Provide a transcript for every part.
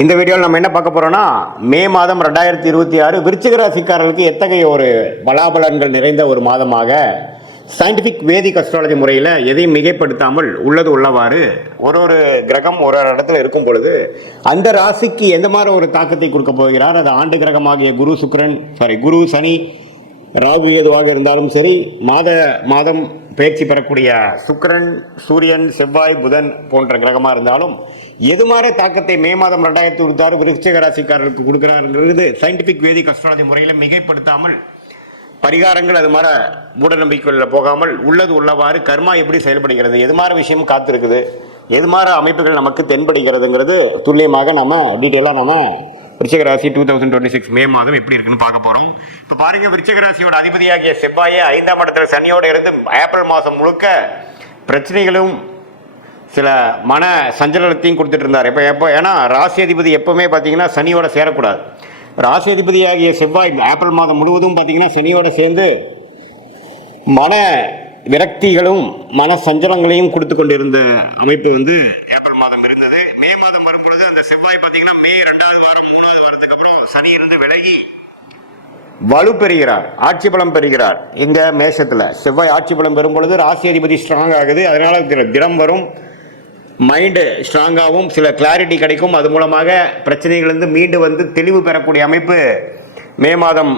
இந்த வீடியோவில் நம்ம என்ன பார்க்க போறோம்னா, மே மாதம் 2026 விருச்சிக ராசிக்காரர்களுக்கு எத்தகைய ஒரு பலாபலன்கள் நிறைந்த ஒரு மாதமாக சயின்டிஃபிக் வேதிக் அஸ்ட்ராலஜி முறையில் எதையும் மிகைப்படுத்தாமல் உள்ளது உள்ளவாறு ஒரு கிரகம் ஒரு இடத்துல இருக்கும் பொழுது அந்த ராசிக்கு எந்த மாதிரி ஒரு தாக்கத்தை கொடுக்க போகிறார், அது ஆண்டு கிரகமாகிய குரு சனி ராகு எதுவாக இருந்தாலும் சரி, மாதம் பயிற்சி பெறக்கூடிய சுக்கிரன் சூரியன் செவ்வாய் புதன் போன்ற கிரகமாக இருந்தாலும் எது மாதிரி தாக்கத்தை மே மாதம் 2026 விருச்சிக ராசிக்காரர்களுக்கு கொடுக்கிறாருங்கிறது சயின்டிபிக் வேதிக் அஸ்ட்ராலஜி முறையில் மிகைப்படுத்தாமல் பரிகாரங்கள் அது மாதிரி மூட நம்பிக்கைகளில் போகாமல் உள்ளது உள்ளவாறு கர்மா எப்படி செயல்படுகிறது, எது மாதிரி விஷயம் காத்திருக்குது, எது மாதிரி அமைப்புகள் நமக்கு தென்படுகிறதுங்கிறது துல்லியமாக நம்ம டீட்டெயிலாக நம்ம விருச்சிக ராசி 2026 மே மாதம் எப்படி இருக்குன்னு பார்க்க போறோம். இப்போ பாருங்க, விருச்சிக ராசியோட அதிபதியாகிய செவ்வாயை 5ஆம் இடத்துல சனியோட இருந்து ஏப்ரல் மாதம் முழுக்க பிரச்சனைகளும் சில மன சஞ்சலத்தையும் கொடுத்துட்டு இருந்தார். எப்போ ஏன்னா ராசி அதிபதி எப்பவுமே பார்த்தீங்கன்னா சனியோட சேரக்கூடாது. ராசி அதிபதியாகிய செவ்வாய் ஏப்ரல் மாதம் முழுவதும் பார்த்தீங்கன்னா சனியோட சேர்ந்து மன விரக்திகளும் மன சஞ்சலங்களையும் கொடுத்து கொண்டிருந்த அமைப்பு ஏப்ரல் மாதம் இருந்தது. மே மாதம் வரும்பொழுது அந்த செவ்வாய் பார்த்தீங்கன்னா மே 2வது வாரம் 3வது வாரத்துக்கு அப்புறம் சனி இருந்து விலகி வலு பெறுகிறார், ஆட்சி பலம் பெறுகிறார். இங்க மேஷத்துல செவ்வாய் ஆட்சி பலம் பெறும் பொழுது ராசி அதிபதி ஸ்ட்ராங் ஆகுது. அதனால தினம் வரும் மைண்டு ஸ்ட்ராங்காகவும் சில கிளாரிட்டி கிடைக்கும். அது மூலமாக பிரச்சனைகளிலிருந்து மீண்டு தெளிவு பெறக்கூடிய அமைப்பு மே மாதம்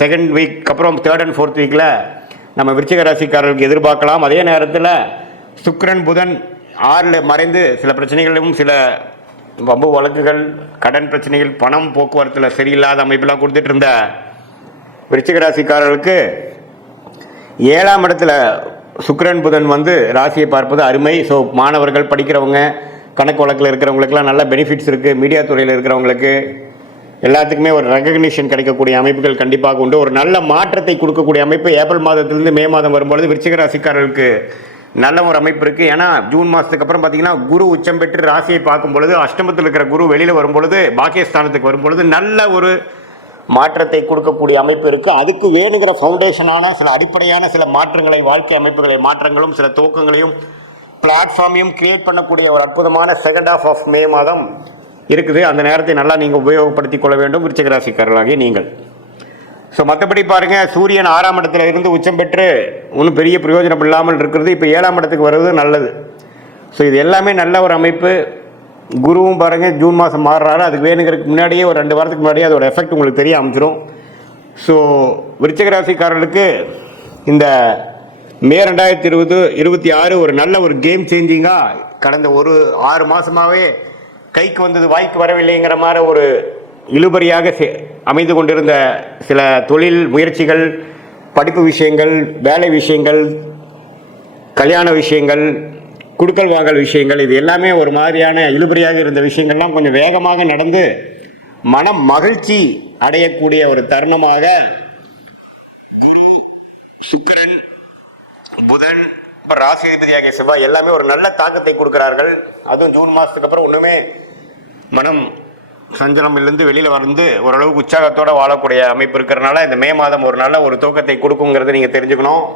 செகண்ட் வீக் அப்புறம் 3rd and 4th வீக்கில் நம்ம விருச்சிக ராசிக்காரர்களுக்கு எதிர்பார்க்கலாம். அதே நேரத்தில் சுக்கிரன் புதன் 6ல் மறைந்து சில பிரச்சனைகளிலும் சில வம்பு வழக்குகள் கடன் பிரச்சனைகள் பணம் போக்குவரத்தில் சரியில்லாத அமைப்பெல்லாம் கொடுத்துட்டு இருந்த விருச்சிக ராசிக்காரர்களுக்கு 7ஆம் இடத்துல சுக்கிரன் புதன் ராசியை பார்ப்பது அருமை. ஸோ மாணவர்கள் படிக்கிறவங்க கணக்கு வழக்கில் இருக்கிறவங்களுக்குலாம் நல்ல பெனிஃபிட்ஸ் இருக்குது. மீடியா துறையில் இருக்கிறவங்களுக்கு எல்லாத்துக்குமே ஒரு ரெகக்னிஷன் கிடைக்கக்கூடிய அமைப்புகள் கண்டிப்பாக உண்டு. ஒரு நல்ல மாற்றத்தை கொடுக்கக்கூடிய அமைப்பு ஏப்ரல் மாதத்திலிருந்து மே மாதம் வரும்பொழுது விருச்சிக ராசிக்காரர்களுக்கு நல்ல ஒரு அமைப்பு இருக்குது. ஏன்னா ஜூன் மாதத்துக்கு அப்புறம் பார்த்தீங்கன்னா குரு உச்சம் பெற்று ராசியை பார்க்கும் பொழுது அஷ்டமத்தில் இருக்கிற குரு வெளியில் வரும்பொழுது பாக்கியஸ்தானத்துக்கு வரும்பொழுது நல்ல ஒரு மாற்றத்தை கொடுக்கக்கூடிய அமைப்பு இருக்குது. அதுக்கு வேணுங்கிற ஃபவுண்டேஷனான சில அடிப்படையான சில மாற்றங்களை, வாழ்க்கை அமைப்புகளை மாற்றங்களும் சில துவக்கங்களையும் பிளாட்ஃபார்மையும் கிரியேட் பண்ணக்கூடிய ஒரு அற்புதமான செகண்ட் ஹாஃப் ஆஃப் மே மாதம் இருக்குது. அந்த நேரத்தை நல்லா நீங்கள் உபயோகப்படுத்திக் கொள்ள வேண்டும் விருச்சிக ராசிக்காரர்களாகிய நீங்கள். ஸோ மற்றபடி பாருங்கள், சூரியன் 6ஆம் இடத்துல இருந்து உச்சம் பெற்று ஒன்றும் பெரிய பிரயோஜனம் இல்லாமல் இருக்கிறது. இப்போ 7ஆம் இடத்துக்கு வருவது நல்லது. ஸோ இது எல்லாமே நல்ல ஒரு அமைப்பு. குருவும் பாருங்கள் ஜூன் மாதம் மாறுறாரு. அதுக்கு வேணுங்கிறதுக்கு முன்னாடியே ஒரு 2 வாரத்துக்கு முன்னாடியே அதோட எஃபெக்ட் உங்களுக்கு தெரிய அமைச்சிடும். ஸோ விருச்சிக ராசிக்காரர்களுக்கு இந்த மே 2026 ஒரு நல்ல ஒரு கேம் சேஞ்சிங்காக கடந்த ஒரு 6 மாதமாகவே கைக்கு வந்தது வாய்க்கு வரவில்லைங்கிற மாதிரி ஒரு இழுபறியாக அமைந்து கொண்டிருந்த சில தொழில் முயற்சிகள், படிப்பு விஷயங்கள், வேலை விஷயங்கள், கல்யாண விஷயங்கள், குடுக்கல் வாங்கல் விஷயங்கள், இது எல்லாமே ஒரு மாதிரியான இழுபறியாக இருந்த விஷயங்கள்லாம் கொஞ்சம் வேகமாக நடந்து மனம் மகிழ்ச்சி அடையக்கூடிய ஒரு தருணமாக குரு சுக்கிரன் புதன் ராசி அதிபதியாகிய செவ்வாய் எல்லாமே ஒரு நல்ல தாக்கத்தை கொடுக்கிறார்கள். அதுவும் ஜூன் மாதத்துக்கு அப்புறம் ஒன்றுமே மனம் சஞ்சலமிலிருந்து வெளியில் வந்து ஓரளவுக்கு உற்சாகத்தோடு வாழக்கூடிய அமைப்பு இருக்கிறனால இந்த மே மாதம் ஒரு நல்ல ஒரு துவக்கத்தை கொடுக்குங்கிறத நீங்கள் தெரிஞ்சுக்கணும்.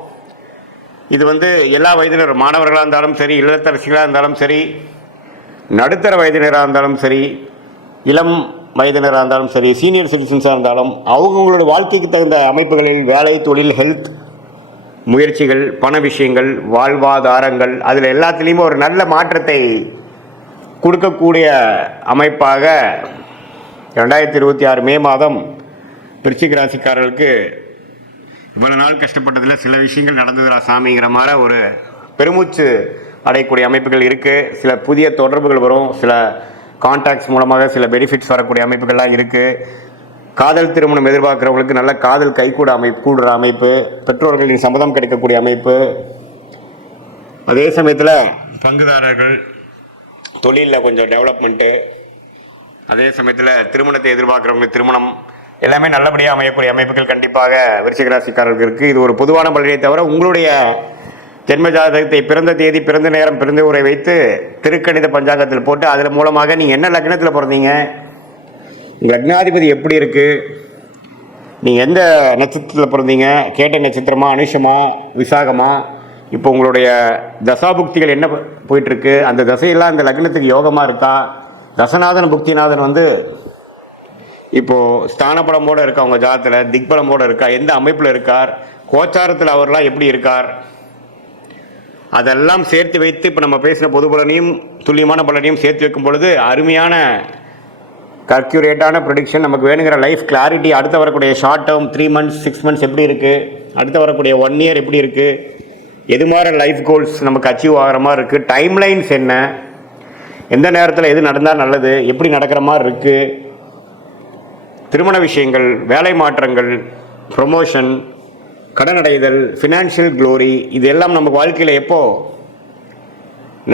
இது எல்லா வயதினரும் மாணவர்களாக இருந்தாலும் சரி, இல்லத்தரசிகளாக இருந்தாலும் சரி, நடுத்தர வயதினராக இருந்தாலும் சரி, இளம் வயதினராக இருந்தாலும் சரி, சீனியர் சிட்டிசன்ஸாக இருந்தாலும் அவங்களோட வாழ்க்கைக்கு தகுந்த அமைப்புகளில் வேலை, தொழில், ஹெல்த் முயற்சிகள், பண விஷயங்கள், வாழ்வாதாரங்கள் அதில் எல்லாத்துலேயுமே ஒரு நல்ல மாற்றத்தை கொடுக்கக்கூடிய அமைப்பாக 2026 மே மாதம் விருச்சிக ராசிக்காரர்களுக்கு இவ்வளோ நாள் கஷ்டப்பட்டதில் சில விஷயங்கள் நடந்ததுரா சாமிங்கிற மாதிரி ஒரு பெருமூச்சு அடையக்கூடிய அமைப்புகள் இருக்குது. சில புதிய தொடர்புகள் வரும், சில கான்டாக்ட்ஸ் மூலமாக சில பெனிஃபிட்ஸ் வரக்கூடிய அமைப்புகள்லாம் இருக்குது. காதல் திருமணம் எதிர்பார்க்குறவங்களுக்கு நல்ல காதல் கூடுற அமைப்பு, பெற்றோர்களின் சம்மதம் கிடைக்கக்கூடிய அமைப்பு. அதே சமயத்தில் பங்குதாரர்கள் தொழிலில் கொஞ்சம் டெவலப்மெண்ட்டு, அதே சமயத்தில் திருமணத்தை எதிர்பார்க்குறவங்களுக்கு திருமணம் எல்லாமே நல்லபடியாக அமையக்கூடிய அமைப்புகள் கண்டிப்பாக விருச்சிக ராசிக்காரர்களுக்கு இருக்குது. இது ஒரு பொதுவான பலனை தவிர உங்களுடைய ஜென்ம ஜாதகத்தை பிறந்த தேதி, பிறந்த நேரம், பிறந்த ஊரை வைத்து திருக்கணித பஞ்சாங்கத்தில் போட்டு அதில் மூலமாக நீங்கள் என்ன லக்னத்தில் பிறந்தீங்க, லக்னாதிபதி எப்படி இருக்குது, நீங்கள் எந்த நட்சத்திரத்தில் பிறந்தீங்க, கேட்ட நட்சத்திரமா, அனுஷமா, விசாகமா, இப்போ உங்களுடைய தசாபுக்திகள் என்ன போயிட்டுருக்கு, அந்த தசையெல்லாம் இந்த லக்னத்துக்கு யோகமாக இருக்கா, தசநாதன் புக்திநாதன் வந்து இப்போது ஸ்தானபலமோடு இருக்கா, அவங்க ஜாதத்தில் திக்பலமோடு இருக்கா, எந்த அமைப்பில் இருக்கார், கோச்சாரத்தில் அவர்லாம் எப்படி இருக்கார், அதெல்லாம் சேர்த்து வைத்து இப்போ நம்ம பேசின பொது பலனையும் துல்லியமான பலனையும் சேர்த்து வைக்கும் பொழுது அருமையான கர்க்யூரேட்டான ப்ரொடிக்ஷன், நமக்கு வேணுங்கிற லைஃப் கிளாரிட்டி, அடுத்து வரக்கூடிய ஷார்ட் டேர்ம் 3 months 6 months எப்படி இருக்குது, அடுத்து வரக்கூடிய 1 year எப்படி இருக்குது, எது மாதிரி லைஃப் கோல்ஸ் நமக்கு அச்சீவ் ஆகிற மாதிரி இருக்குது, டைம்லைன்ஸ் என்ன, எந்த நேரத்தில் எது நடந்தால் நல்லது, எப்படி நடக்கிற மாதிரி இருக்குது, திருமண விஷயங்கள், வேலை மாற்றங்கள், ப்ரொமோஷன், கடன் அடைதல், ஃபினான்ஷியல் க்ளோரி, இது எல்லாம் நம்ம வாழ்க்கையில் எப்போ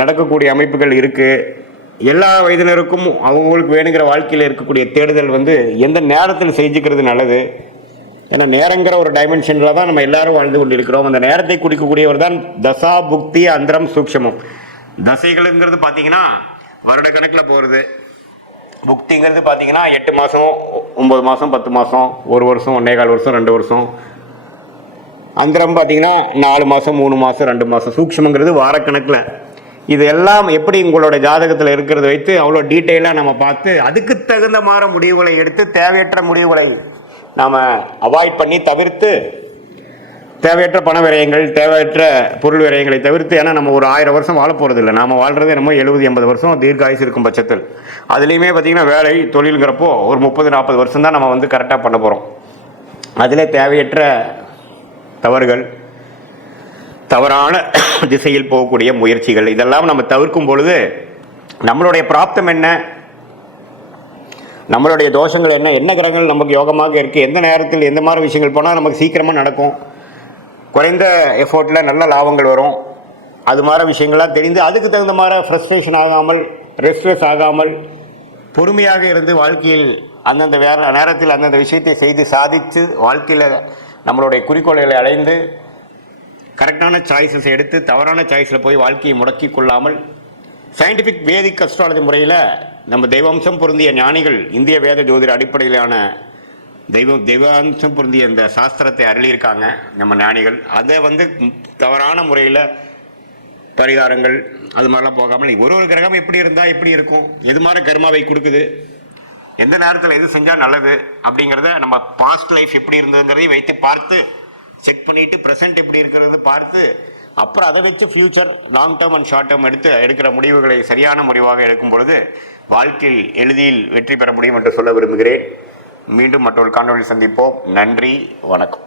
நடக்கக்கூடிய அமைப்புகள் இருக்குது. எல்லா வயதினருக்கும் அவங்களுக்கு வேணுங்கிற வாழ்க்கையில் இருக்கக்கூடிய தேடுதல் வந்து எந்த நேரத்தில் செஞ்சுக்கிறது நல்லது. ஏன்னா நேரங்கிற ஒரு டைமென்ஷனில் தான் நம்ம எல்லாரும் வாழ்ந்து கொண்டு இருக்கிறோம். அந்த நேரத்தை குறிக்கக்கூடியவர் தான் தசா புக்தி அந்தரம் சூக்ஷமம். தசைகளுங்கிறது பார்த்தீங்கன்னா வருட கணக்கில் போகிறது, புக்திங்கிறது பார்த்தீங்கன்னா 8 மாதம் 9 மாதம் 10 மாதம் 1 வருஷம் 1.25 வருஷம் 2 வருஷம், அந்தரம் பார்த்தீங்கன்னா 4 மாதம் 3 மாதம் 2 மாதம், சூக்ஷமங்கிறது வாரக்கணக்கில். இது எல்லாம் எப்படி உங்களோட ஜாதகத்தில் இருக்கிறத வைத்து அவ்வளோ டீட்டெயிலாக நம்ம பார்த்து அதுக்கு தகுந்த மாதிரி முடிவுகளை எடுத்து தேவையற்ற முடிவுகளை நாம் அவாய்ட் பண்ணி தவிர்த்து, தேவையற்ற பண விரயங்கள், தேவையற்ற பொருள் விரயங்களை தவிர்த்து, ஏன்னா நம்ம ஒரு 1000 வருஷம் வாழ போகிறது இல்லை, நாம் வாழ்கிறது நம்ம 70-80 வருஷம் தீர்க்காயுசு இருக்கும் பட்சத்தில். அதுலேயுமே பார்த்திங்கன்னா வேலை தொழிலுங்கிறப்போ ஒரு 30-40 வருஷம் தான் நம்ம வந்து கரெக்டாக பண்ண போகிறோம். அதில் தேவையற்ற தவறுகள், தவறான திசையில் போகக்கூடிய முயற்சிகள், இதெல்லாம் நம்ம தவிர்க்கும் பொழுது நம்மளுடைய பிராப்தம் என்ன, நம்மளுடைய தோஷங்கள் என்ன, என்ன கிரகங்கள் நமக்கு யோகமாக இருக்குது, எந்த நேரத்தில் எந்த மாதிரி விஷயங்கள் போனால் நமக்கு சீக்கிரமாக நடக்கும், குறைந்த எஃபோர்ட்டில் நல்ல லாபங்கள் வரும், அது மாதிரி விஷயங்கள்லாம் தெரிந்து அதுக்கு தகுந்த மாதிரி ஃப்ரஸ்ட்ரேஷன் ஆகாமல், ரெஸ்ட்ரெஸ் ஆகாமல், பொறுமையாக இருந்து வாழ்க்கையில் அந்தந்த வேறு நேரத்தில் அந்தந்த விஷயத்தை செய்து சாதித்து வாழ்க்கையில் நம்மளுடைய குறிக்கோள்களை அடைந்து கரெக்டான சாய்ஸஸ் எடுத்து தவறான சாய்ஸில் போய் வாழ்க்கையை முடக்கி கொள்ளாமல் சயின்டிஃபிக் வேதிக் அஸ்ட்ராலஜி முறையில் நம்ம தெய்வாம்சம் பொருந்திய ஞானிகள் இந்திய வேத ஜோதிட அடிப்படையிலான தெய்வாம்சம் பொருந்திய இந்த சாஸ்திரத்தை அருளியிருக்காங்க நம்ம ஞானிகள். அதை வந்து தவறான முறையில் பரிகாரங்கள் அது மாதிரிலாம் போகாமல் ஒரு கிரகம் எப்படி இருந்தால் எப்படி இருக்கும், எது மாதிரி கர்மாவை கொடுக்குது, எந்த நேரத்தில் எது செஞ்சால் நல்லது அப்படிங்கிறத நம்ம பாஸ்ட் லைஃப் எப்படி இருந்ததுங்கிறதையும் வைத்து பார்த்து செக் பண்ணிவிட்டு ப்ரெசென்ட் எப்படி இருக்கிறது பார்த்து அப்புறம் அதை வச்சு future long term and short term எடுக்கிற முடிவுகளை சரியான முடிவாக எடுக்கும் பொழுது வாழ்க்கையில் எளிதில் வெற்றி பெற முடியும் என்று சொல்ல விரும்புகிறேன். மீண்டும் மற்றொரு காணொளியில் சந்திப்போம். நன்றி, வணக்கம்.